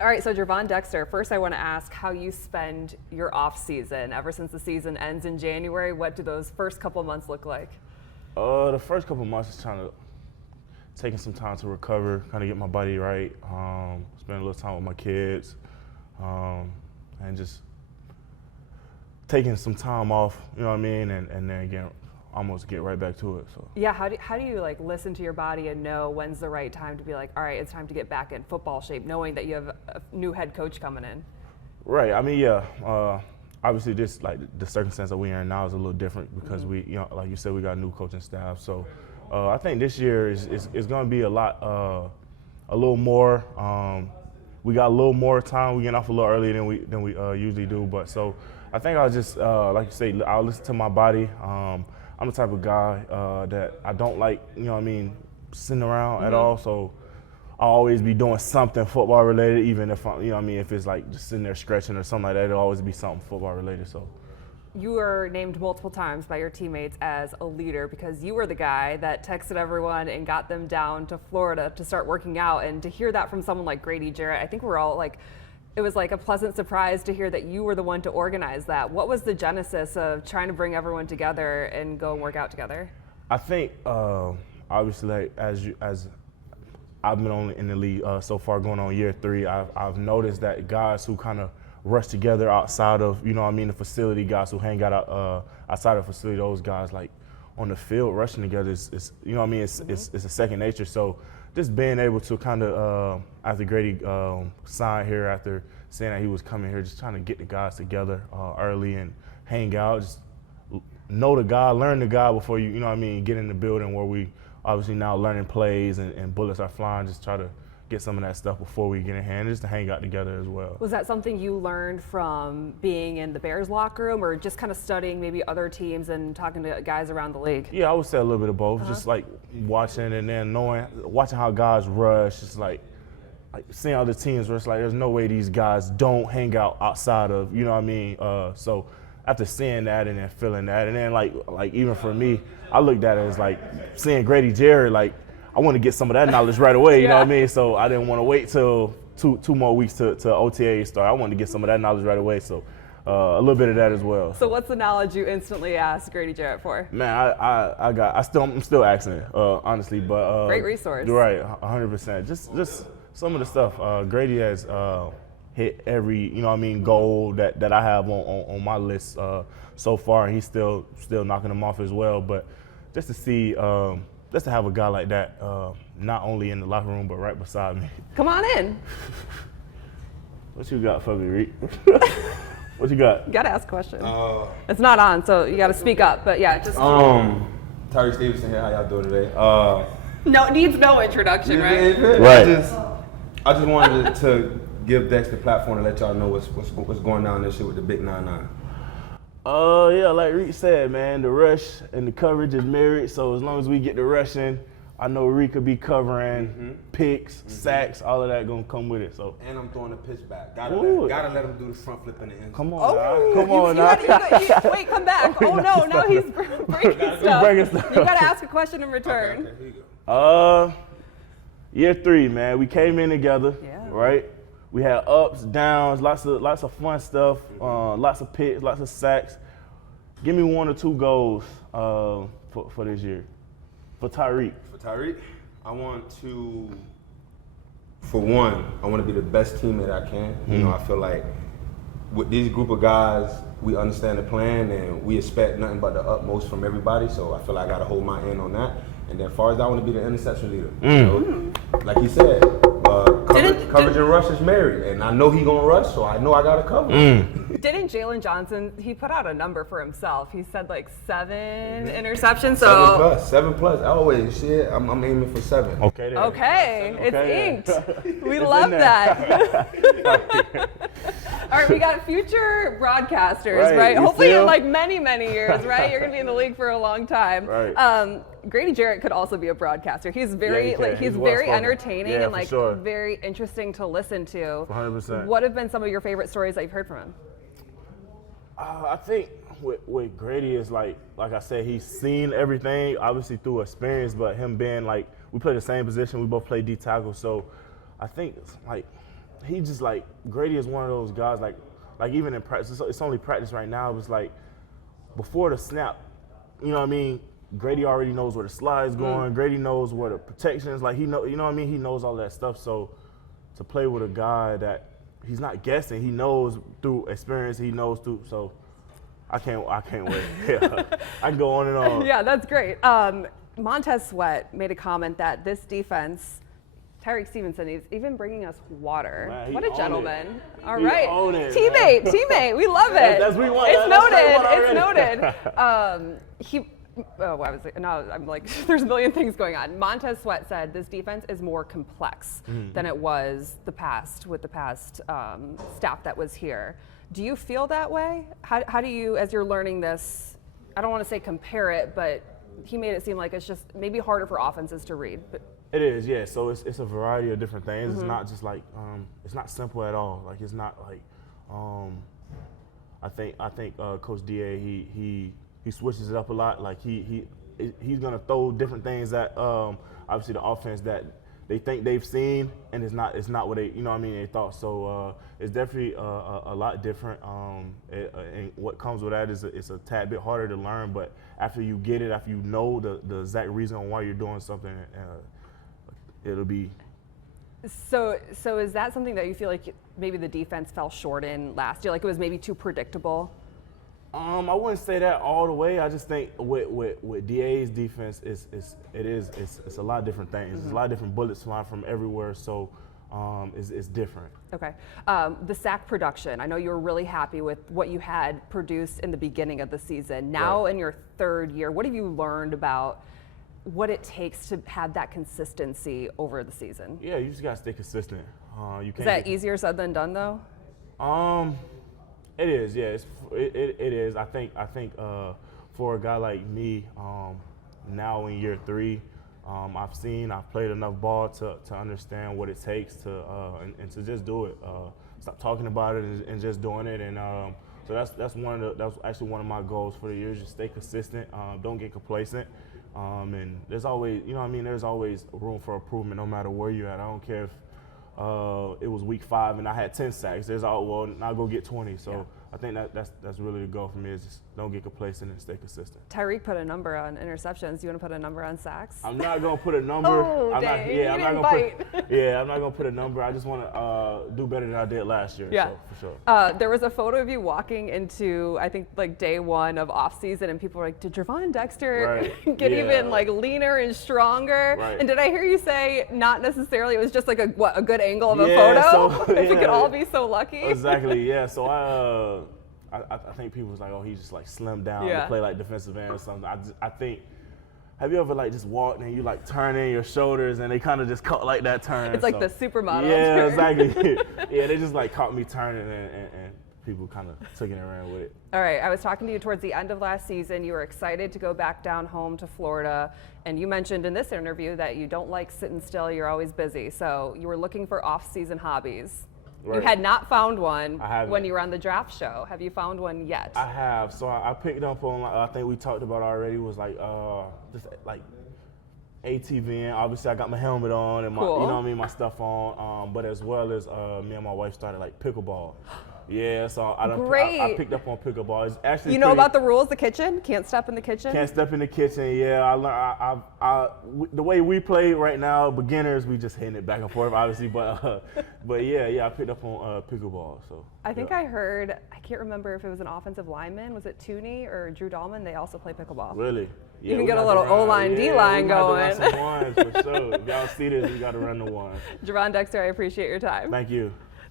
All right, so Gervon Dexter, first I want to ask how you spend your off season. Ever since the season ends in January, what do those first couple months look like? The first couple months is taking some time to recover, kind of get my body right, spend a little time with my kids, and just taking some time off, you know what I mean, and then again, almost get right back to it. So Yeah, how do you like listen to your body and know when's the right time to be like, all right, it's time to get back in football shape, knowing that you have a new head coach coming in? Right. I mean, obviously, just like the circumstance that we're in now is a little different because we, you know, like you said, we got a new coaching staff. So I think this year is going to be a little more. We got a little more time. We get off a little earlier than we usually do. But so I think I'll just like you say, I'll listen to my body. I'm the type of guy that I don't like, you know what I mean, sitting around at all. So I'll always be doing something football related, even if you know what I mean, if it's like just sitting there stretching or something like that, it'll always be something football related. So You were named multiple times by your teammates as a leader because you were the guy that texted everyone and got them down to Florida to start working out. And to hear that from someone like Grady Jarrett, I think we're all like, it was like a pleasant surprise to hear that you were the one to organize that. What was the genesis of trying to bring everyone together and go and work out together? I think obviously, like, as I've been only in the league so far, going on year 3, I've noticed that guys who kind of rush together outside of, you know what I mean, the facility, guys who hang out outside of the facility, those guys like on the field rushing together is you know what I mean, it's a second nature. So just being able to kind of, after Grady signed here, after saying that he was coming here, just trying to get the guys together early and hang out, just know the guy, learn the guy before you know what I mean, get in the building where we obviously now learning plays and bullets are flying, just try to get some of that stuff before we get in hand, just to hang out together as well. Was that something you learned from being in the Bears locker room or just kind of studying maybe other teams and talking to guys around the league? Yeah, I would say a little bit of both. Just like watching and then watching how guys rush, just like seeing other teams rush, like there's no way these guys don't hang out outside of, you know what I mean? So after seeing that and then feeling that, and then like even for me, I looked at it as like seeing Grady Jarrett, like I want to get some of that knowledge right away, you know what I mean? So I didn't want to wait till two more weeks to OTA start. I wanted to get some of that knowledge right away, so a little bit of that as well. So what's the knowledge you instantly asked Grady Jarrett for? Man, I'm still asking, honestly, but great resource. Right, 100%. Just some of the stuff. Grady has hit every, you know what I mean, goal that I have on my list so far. He's still knocking them off as well. But just to see, just to have a guy like that, not only in the locker room but right beside me. Come on in. What you got for me, Reek? What you got? You gotta ask questions. It's not on, so you gotta speak up. But yeah, just. Tyrique Stevenson here. How y'all doing today? No, it needs no introduction, right? Right. I just wanted to give Dex the platform to let y'all know what's going down this year with the Big 9-9. Yeah, like Reek said, man, the rush and the coverage is married. So as long as we get the rush in, I know Reek could be covering picks, sacks, all of that gonna come with it. So. And I'm throwing the pitch back. Gotta let him do the front flip in the end. Come on, now. Come on, now. Wait, come back. Oh no, now he's breaking stuff. You gotta ask a question in return. Okay, here you go. Year 3, man. We came in together, Yeah. right? We had ups, downs, lots of fun stuff, lots of picks, lots of sacks. Give me 1 or 2 goals for this year, for Tyrique. For Tyrique, I want to be the best teammate I can. You know, I feel like with these group of guys, we understand the plan and we expect nothing but the utmost from everybody. So I feel like I gotta hold my end on that. And then as far as I want to be the interception leader. You know, like he said, coverage and rush is married. And I know he gonna rush, so I know I gotta cover. Didn't Jalen Johnson, he put out a number for himself. He said like 7 interceptions. So 7 plus. Always, shit, I'm aiming for 7. Okay, then. Okay, it's inked. We It's love in there. that. All right, we got future broadcasters, right? you Hopefully in feel? like many, many years, right? You're gonna be in the league for a long time. Right. Grady Jarrett could also be a broadcaster. He's very he can. he's He's very well-spoken. entertaining Yeah, and for like sure. very interesting to listen to. 100%. What have been some of your favorite stories that you've heard from him? I think with Grady is like I said, he's seen everything, obviously through experience, but him being like, we play the same position, we both play D tackle, so I think it's like he just like Grady is one of those guys like even in practice. It's only practice right now. It was like before the snap. You know what I mean? Grady already knows where the slide's going. Grady knows where the protection is. Like, you know what I mean? He knows all that stuff. So to play with a guy that he's not guessing, he knows through experience, he knows through. So I can't wait. Yeah. I can go on and on. Yeah, that's great. Montez Sweat made a comment that this defense, Tyrique Stevenson, is even bringing us water. Man, what a gentleman. All He right. owned it, Teammate. We love it. That's what we want. It's noted. I'm like, there's a million things going on. Montez Sweat said this defense is more complex than it was with the past staff that was here. Do you feel that way? How do you, as you're learning this, I don't want to say compare it, but he made it seem like it's just maybe harder for offenses to read. But It is, yeah. So it's a variety of different things. It's not just like it's not simple at all. Like it's not like I think Coach Da he switches it up a lot. Like he's gonna throw different things at obviously the offense that they think they've seen, and it's not what they they thought. So it's definitely a lot different. And what comes with that is it's a tad bit harder to learn. But after you get it, after you know the exact reason why you're doing something, it'll be. So is that something that you feel like maybe the defense fell short in last year? Like it was maybe too predictable? I wouldn't say that all the way. I just think with DA's defense, it's a lot of different things. There's a lot of different bullets flying from everywhere, so it's different. Okay. The sack production, I know you were really happy with what you had produced in the beginning of the season. Now in your third year, what have you learned about what it takes to have that consistency over the season? Yeah, you just gotta stay consistent. You can't. Is that easier said than done, though? It is, yeah. It is. I think for a guy like me, now in year 3, I've played enough ball to understand what it takes to and to just do it. Stop talking about it and just doing it. And so that's actually one of my goals for the year. Just stay consistent. Don't get complacent. And there's always, there's always room for improvement no matter where you're at. I don't care if it was week 5 and I had 10 sacks. Now I'll go get 20. So I think that's really the goal for me, is just don't get complacent and stay consistent. Tyrique put a number on interceptions. Do you want to put a number on sacks? I'm not gonna put a number. I'm not gonna put a number. I just want to do better than I did last year. Yeah, so, for sure. There was a photo of you walking into, I think, like day 1 of offseason, and people were like, "Did Gervon Dexter get even like leaner and stronger?" Right. And did I hear you say not necessarily? It was just like a good angle of a photo. If we could all be so lucky. Exactly. Yeah. So I think people was like, oh, he just like slimmed down to play like defensive end or something. I think, have you ever like just walked and you like turn in your shoulders and they kind of just caught like that turn? It's like the supermodel. Yeah, exactly. Yeah, they just like caught me turning and people kind of took it and ran with it. All right, I was talking to you towards the end of last season. You were excited to go back down home to Florida, and you mentioned in this interview that you don't like sitting still, you're always busy. So you were looking for off-season hobbies. Right. You had not found one when you were on the draft show. Have you found one yet? I have. So I picked up on, I think we talked about already, was like just like ATVing. Obviously, I got my helmet on and my, my stuff on. But as well as me and my wife started like pickleball. Yeah, so I picked up on pickleball. It's actually you know about the rules, the kitchen? Can't step in the kitchen? Can't step in the kitchen, yeah. I learned, the way we play right now, beginners, we just hitting it back and forth, obviously. But yeah, I picked up on pickleball. So I think I heard, I can't remember if it was an offensive lineman. Was it Tooney or Drew Dahlman? They also play pickleball. Really? Yeah, you can get a little O-line, D-line going. For sure. If y'all see this, we got to run the ones. Gervon Dexter, I appreciate your time. Thank you.